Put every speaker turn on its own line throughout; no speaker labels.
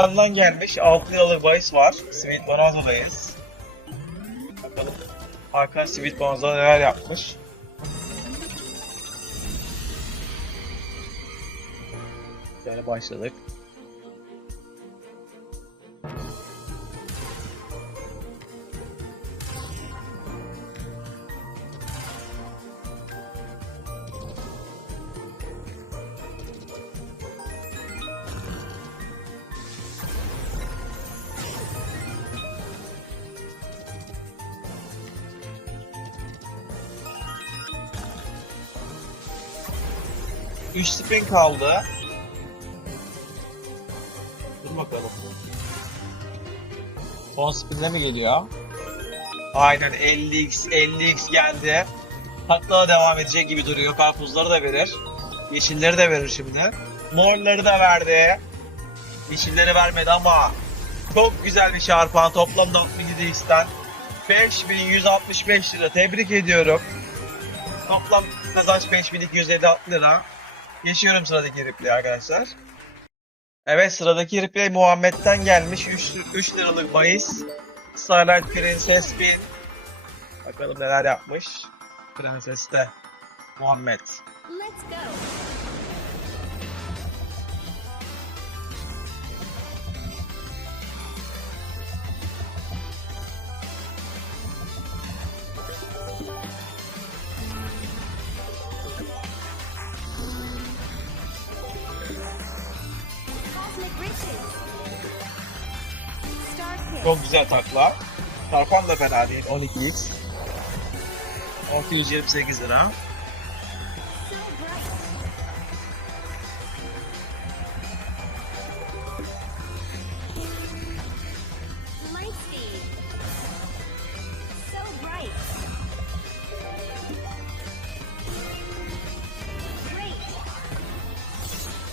Hakan'dan gelmiş 6 liralık bahis var. Sweet Bonanza'dayız. Bakalım Hakan Sweet Bonanza'da neler yapmış. Şöyle başladık. Üç spin kaldı. Dur bakalım. Son spinle mi geliyor? Aynen 50x 50x geldi. Takla devam edecek gibi duruyor. Karpuzları da verir. Yeşilleri de verir şimdi. Morları da verdi. Yeşilleri vermedi ama çok güzel bir çarpan. Toplamda 67x'ten 5165 lira. Tebrik ediyorum. Toplam kazanç 5256 lira. Geçiyorum sıradaki replay arkadaşlar. Evet sıradaki replay Muhammed'den gelmiş. 3, 3 liralık bahis. Starlight Princess Bin. Bakalım neler yapmış. Prenses'te. Muhammed.
Let's go.
Çok güzel takla. Tarkan da fena değil. 12x. 628 lira.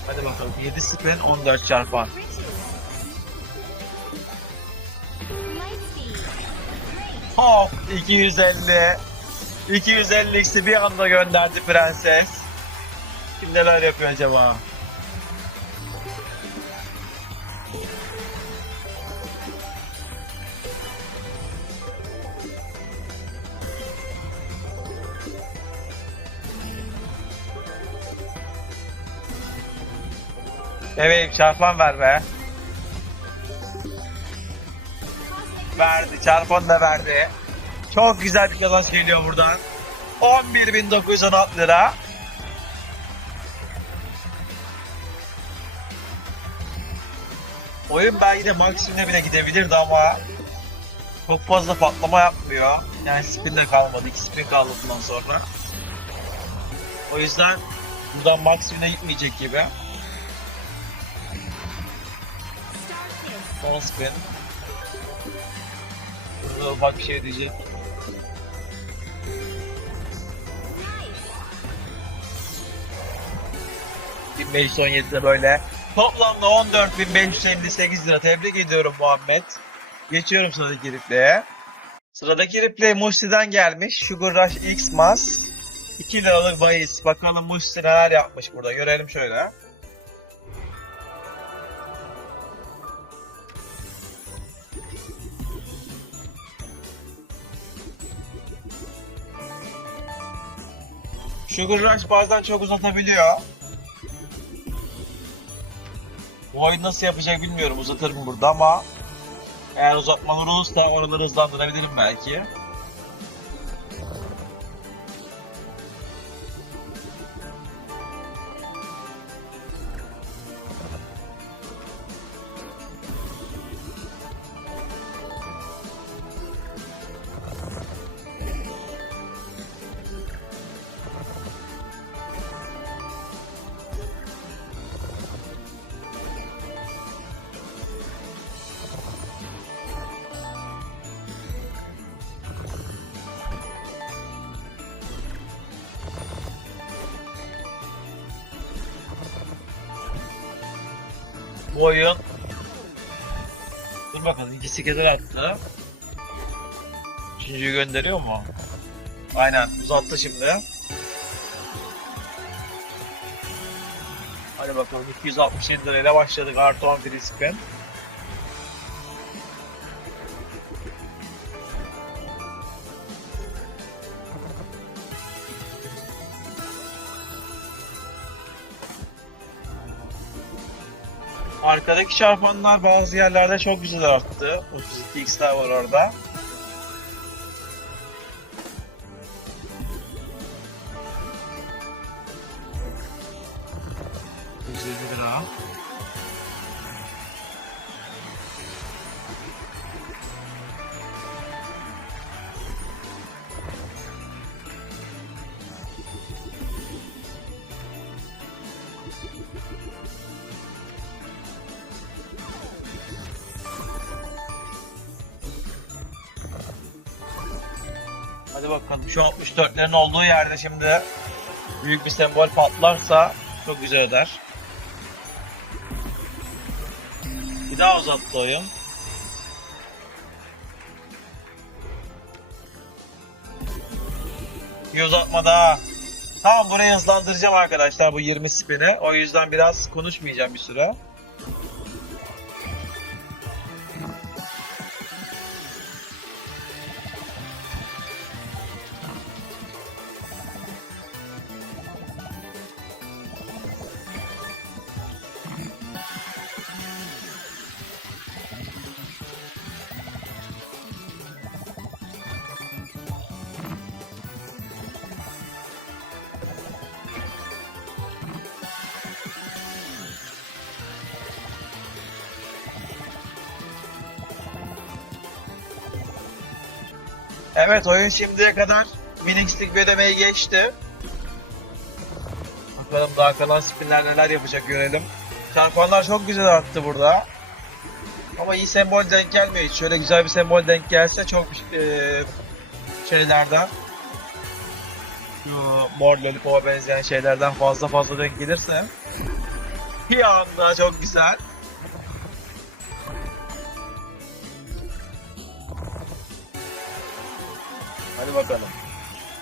Hadi bakalım. 7 spin 14 çarpan. Hop 250. 250x'i bir anda gönderdi prenses. Kim neler yapıyor acaba? Evet çarpan ver be. Verdi çarpan da verdi. Çok güzel bir kazanç geliyor buradan. 11.916 lira. Oyun belki de maksimumda bile gidebilirdi ama çok fazla patlama yapmıyor. Yani spin de kalmadı. 2 spin kaldı bundan sonra. O yüzden buradan maksimumda gitmeyecek gibi. Son spin. Burada ufak bir şey diyecek.
Nice.
1517 de böyle. Toplamda 14.558 lira. Tebrik ediyorum Muhammed. Geçiyorum sıradaki replay'e. Sıradaki replay Musti'den gelmiş. Sugar Rush X Mas. 2 liralık bahis. Bakalım Musti neler yapmış burada. Görelim şöyle. Sugar Rush bazen çok uzatabiliyor. Bu oyun nasıl yapacak bilmiyorum. Uzatırım burada ama eğer uzatmalar olursa oraları hızlandırabilirim belki. Bu oyun Dur bakalım ikisi kadar attı. Üçüncüyü gönderiyor mu? Aynen uzattı şimdi. Hadi bakalım 267 lirayla başladık artı 10 free spin. Arkadaki çarpanlar bazı yerlerde çok güzel arttı. 32x'ler var orada. Hadi bakalım şu 64'lerin olduğu yerde şimdi büyük bir sembol patlarsa çok güzel eder. Bir daha uzattı oyun. Bir uzatma daha. Tamam burayı hızlandıracağım arkadaşlar bu 20 spin'i. O yüzden biraz konuşmayacağım bir süre. Evet oyun şimdiye kadar Minix'lik ödemeyi geçti. Bakalım daha kalan spinler neler yapacak görelim. Çarpanlar çok güzel arttı burada. Ama iyi sembol denk gelmiyor hiç. Şöyle güzel bir sembol denk gelse çok eee şeylerden şu mor lollipop'a benzeyen şeylerden fazla fazla denk gelirse bir anda çok güzel. Hadi bakalım.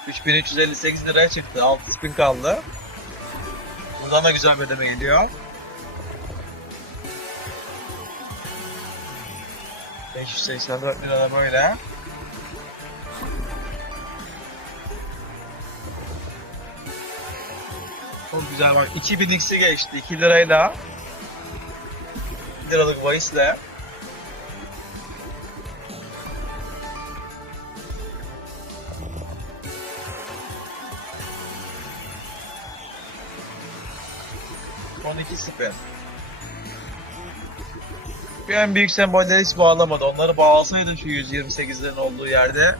3358 liraya çıktı. 6 spin kaldı. Buradan da güzel bir ödeme geliyor. 584 lira da böyle. Çok güzel bak 2000x'i geçti 2 lirayla 2 liralık bahisle Son iki spin. Bir en büyük sembolleri hiç bağlamadı. Onları bağlasaydı şu 128'lerin olduğu yerde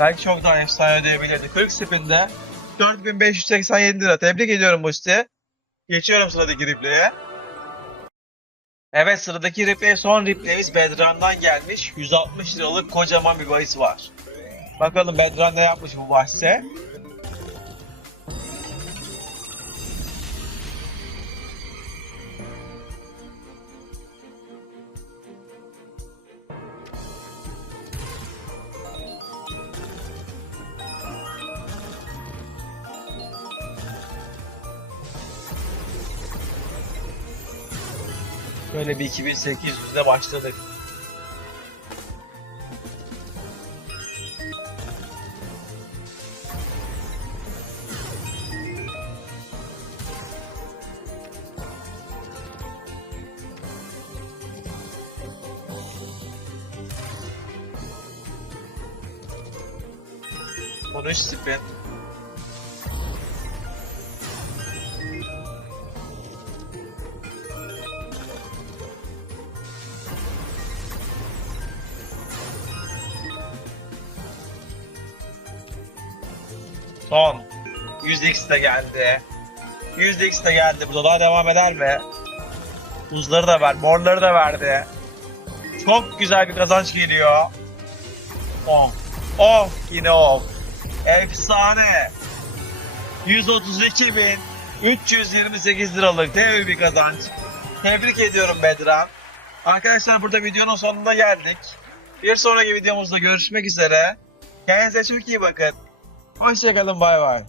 belki çok daha efsane ödeyebilirdi. 40 spinde 4587 lira. Tebrik ediyorum Musti. Geçiyorum sıradaki replay'e. Evet sıradaki replay son replay'imiz Bedran'dan gelmiş. 160 liralık kocaman bir bahis var. Bakalım Bedran ne yapmış bu bahse. Böyle bir 2800'de başladık. Konuş spin. Son. 100x de geldi. 100x de geldi. Bu da daha devam eder mi? Buzları da ver. Morları da verdi. Çok güzel bir kazanç geliyor. Oh. Oh. Yine oh. Efsane. 132.328 liralık dev bir kazanç. Tebrik ediyorum Bedran. Arkadaşlar burada videonun sonuna geldik. Bir sonraki videomuzda görüşmek üzere. Kendinize çok iyi bakın. Hoşçakalın bay bay.